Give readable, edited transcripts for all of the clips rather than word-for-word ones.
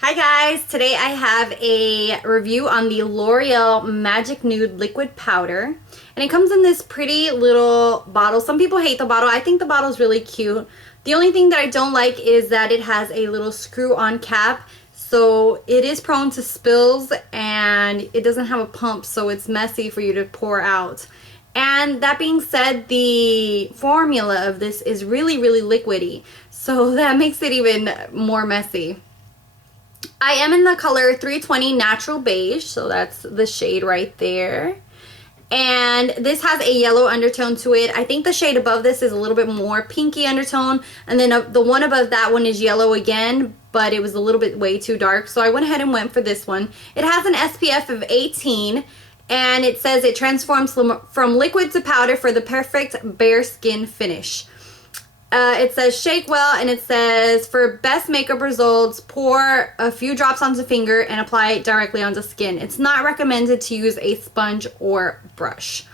Hi guys, today I have a review on the L'Oreal Magic Nude Liquid Powder. And it comes in this pretty little bottle. Some people hate the bottle. I think the bottle is really cute. The only thing that I don't like is that it has a little screw-on cap. So it is prone to spills and it doesn't have a pump, so it's messy for you to pour out. And that being said, the formula of this is really liquidy. So that makes it even more messy. I am in the color 320 Natural Beige, so that's the shade right there. And this has a yellow undertone to it. I think the shade above this is a little bit more pinky undertone, and then the one above that one is yellow again, but it was a little bit way too dark, so I went ahead and went for this one. It has an SPF of 18, and it says it transforms from liquid to powder for the perfect bare skin finish. It says shake well, and it says for best makeup results, pour a few drops onto finger and apply it directly onto skin. It's not recommended to use a sponge or brush.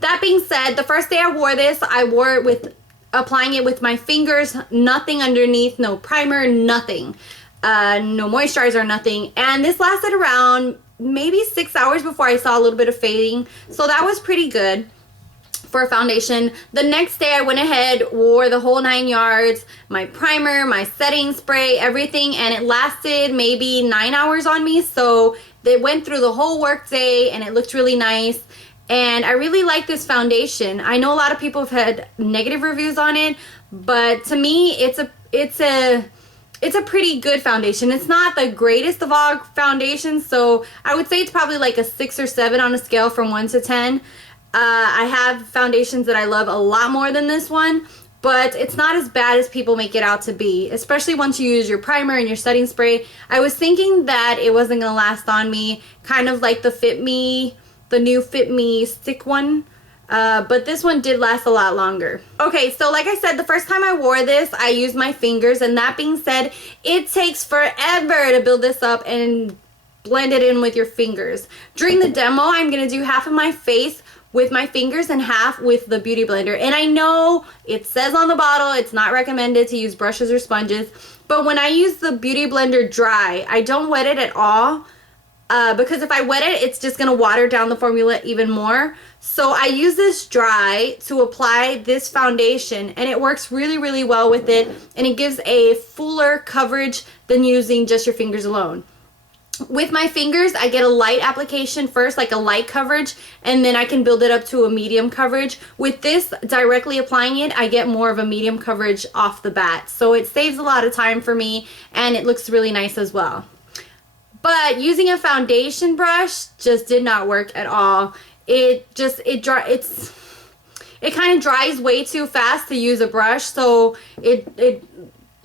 That being said, the first day I wore this, I wore it with applying it with my fingers, nothing underneath, no primer, nothing, no moisturizer, nothing. And this lasted around maybe 6 hours before I saw a little bit of fading, so that was pretty good for a foundation. The next day I went ahead, wore the whole 9 yards, my primer, my setting spray, everything, and it lasted maybe 9 hours on me. So they went through the whole work day and it looked really nice. And I really like this foundation. I know a lot of people have had negative reviews on it, but to me it's a pretty good foundation. It's not the greatest of all foundations, so I would say it's probably like a 6 or 7 on a scale from 1 to 10. I have foundations that I love a lot more than this one, but it's not as bad as people make it out to be, especially once you use your primer and your setting spray. I was thinking that it wasn't going to last on me, kind of like the new Fit Me stick one, but this one did last a lot longer. Okay, so like I said, the first time I wore this, I used my fingers, and that being said, it takes forever to build this up and blend it in with your fingers. During the demo, I'm going to do half of my face with my fingers and half with the Beauty Blender. And I know it says on the bottle it's not recommended to use brushes or sponges, but when I use the Beauty Blender dry, I don't wet it at all, because if I wet it, it's just going to water down the formula even more. So I use this dry to apply this foundation, and it works really well with it, and it gives a fuller coverage than using just your fingers alone. With my fingers, I get a light application first, like a light coverage, and then I can build it up to a medium coverage. With this, directly applying it, I get more of a medium coverage off the bat. So it saves a lot of time for me, and it looks really nice as well. But using a foundation brush just did not work at all. It kind of dries way too fast to use a brush, so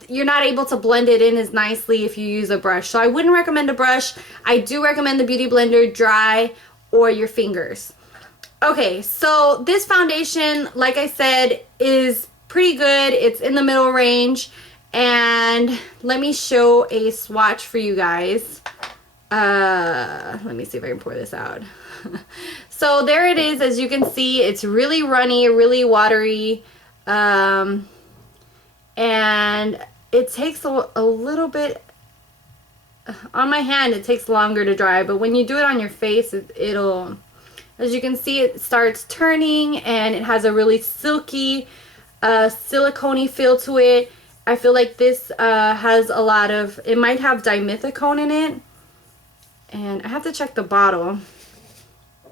you're not able to blend it in as nicely if you use a brush. So I wouldn't recommend a brush. I do recommend the Beauty Blender dry or your fingers. Okay, so this foundation, like I said, is pretty good. It's in the middle range. And let me show a swatch for you guys. Let me see if I can pour this out. So there it is. As you can see, it's really runny, really watery. And it takes a little bit, on my hand it takes longer to dry, but when you do it on your face, it'll, as you can see, it starts turning, and it has a really silky, silicone-y feel to it. I feel like this has a lot of, it might have dimethicone in it, and I have to check the bottle,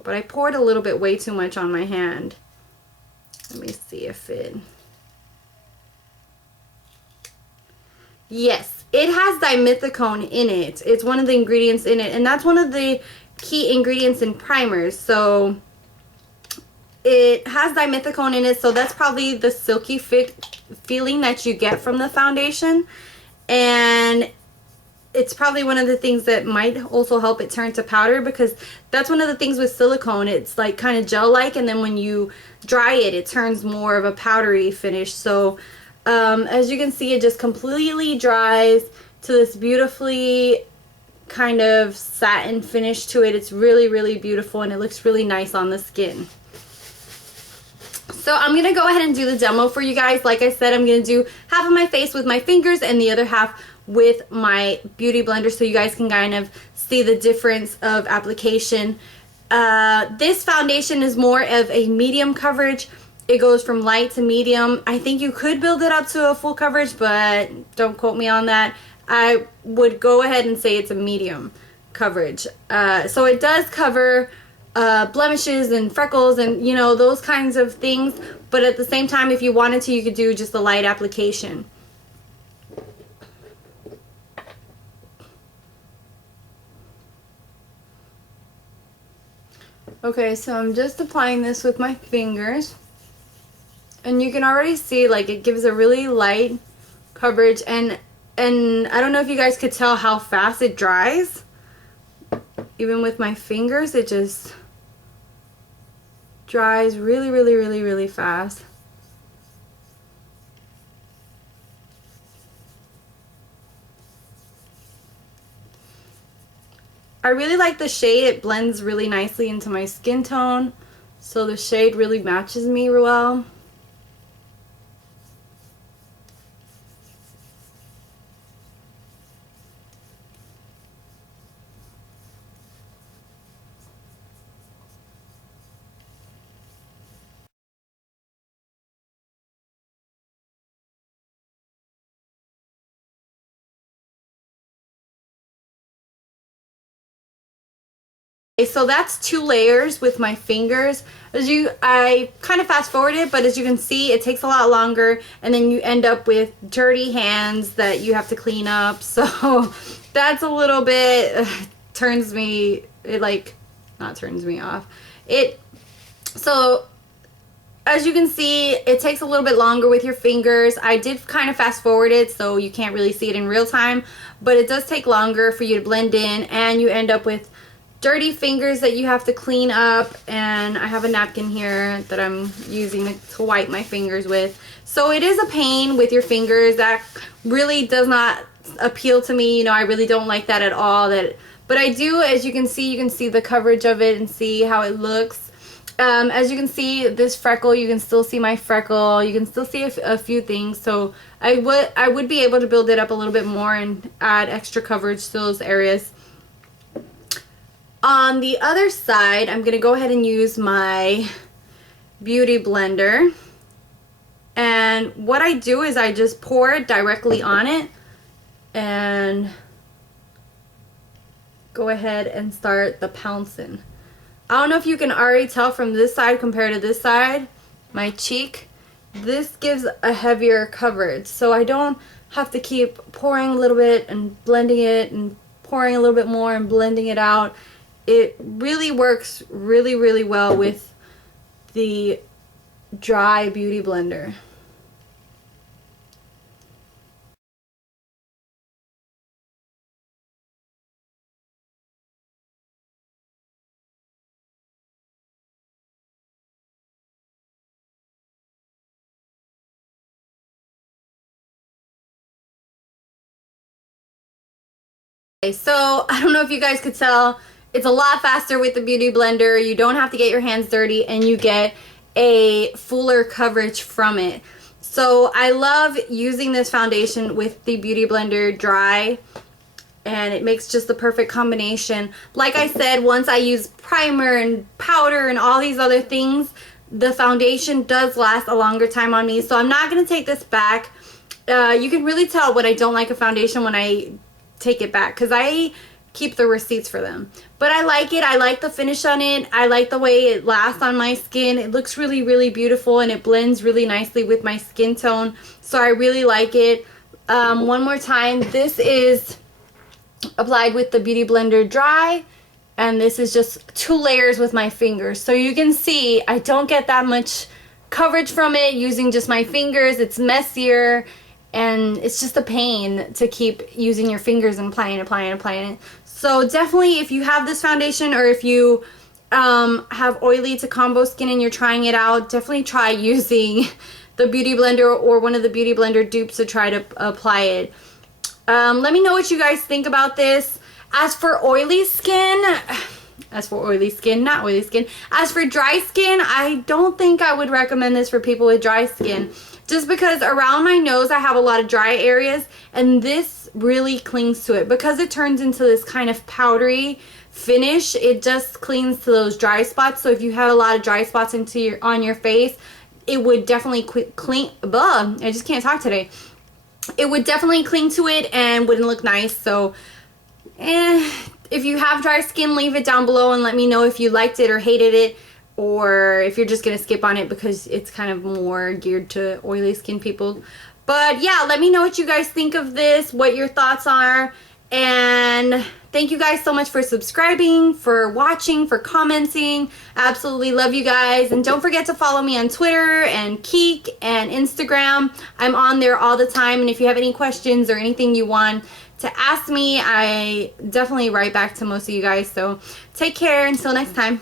but I poured a little bit way too much on my hand. Let me see if it... Yes, it has dimethicone in it. It's one of the ingredients in it, and that's one of the key ingredients in primers. So it has dimethicone in it, so that's probably the silky feeling that you get from the foundation. And it's probably one of the things that might also help it turn to powder, because that's one of the things with silicone. It's like kind of gel-like, and then when you dry it, it turns more of a powdery finish. So as you can see, it just completely dries to this beautifully kind of satin finish to it. It's really beautiful, and it looks really nice on the skin. So I'm going to go ahead and do the demo for you guys. Like I said, I'm going to do half of my face with my fingers and the other half with my beauty blender so you guys can kind of see the difference of application. This foundation is more of a medium coverage. It goes from light to medium. I think you could build it up to a full coverage, but don't quote me on that. I would go ahead and say it's a medium coverage. So it does cover blemishes and freckles and, you know, those kinds of things, but at the same time, if you wanted to, you could do just a light application. Okay, so I'm just applying this with my fingers, and you can already see like it gives a really light coverage, and I don't know if you guys could tell how fast it dries. Even with my fingers, it just dries really fast. I really like the shade. It blends really nicely into my skin tone, so the shade really matches me well. So that's 2 layers with my fingers. I kind of fast forwarded, but as you can see, it takes a lot longer, and then you end up with dirty hands that you have to clean up. So that's a little bit turns me, it like, not turns me off. So as you can see, it takes a little bit longer with your fingers. I did kind of fast forward it, so you can't really see it in real time, but it does take longer for you to blend in, and you end up with dirty fingers that you have to clean up. And I have a napkin here that I'm using to wipe my fingers with. So it is a pain with your fingers. That really does not appeal to me. You know, I really don't like that at all. But I do, as you can see the coverage of it and see how it looks. As you can see, this freckle, you can still see my freckle. You can still see a few things. So I would be able to build it up a little bit more and add extra coverage to those areas. On the other side, I'm going to go ahead and use my beauty blender. And what I do is I just pour it directly on it and go ahead and start the pouncing. I don't know if you can already tell from this side compared to this side, my cheek. This gives a heavier coverage, so I don't have to keep pouring a little bit and blending it and pouring a little bit more and blending it out. It really works really well with the dry beauty blender. Okay, so I don't know if you guys could tell, it's a lot faster with the beauty blender. You don't have to get your hands dirty, and you get a fuller coverage from it. So I love using this foundation with the beauty blender dry, and it makes just the perfect combination. Like I said, once I use primer and powder and all these other things, the foundation does last a longer time on me. So I'm not going to take this back. You can really tell when I don't like a foundation when I take it back, because I keep the receipts for them. But I like it. I like the finish on it. I like the way it lasts on my skin. It looks really beautiful, and it blends really nicely with my skin tone. So I really like it. One more time, this is applied with the beauty blender dry, and this is just 2 layers with my fingers. So you can see I don't get that much coverage from it using just my fingers. It's messier, and it's just a pain to keep using your fingers and applying it. So definitely, if you have this foundation, or if you have oily to combo skin and you're trying it out, definitely try using the beauty blender or one of the beauty blender dupes to try to apply it. Let me know what you guys think about this. As for oily skin, as for dry skin, I don't think I would recommend this for people with dry skin. just because around my nose I have a lot of dry areas, and this really clings to it. Because it turns into this kind of powdery finish, it just clings to those dry spots. So if you have a lot of dry spots on your face, it would definitely cling. I just can't talk today. It would definitely cling to it and wouldn't look nice. So if you have dry skin, leave it down below and let me know if you liked it or hated it, or if you're just gonna skip on it because it's kind of more geared to oily skin people. But yeah, let me know what you guys think of this, what your thoughts are, and thank you guys so much for subscribing, for watching, for commenting. Absolutely love you guys. And don't forget to follow me on Twitter and Keek and Instagram. I'm on there all the time, and if you have any questions or anything you want to ask me, I definitely write back to most of you guys. So take care until next time.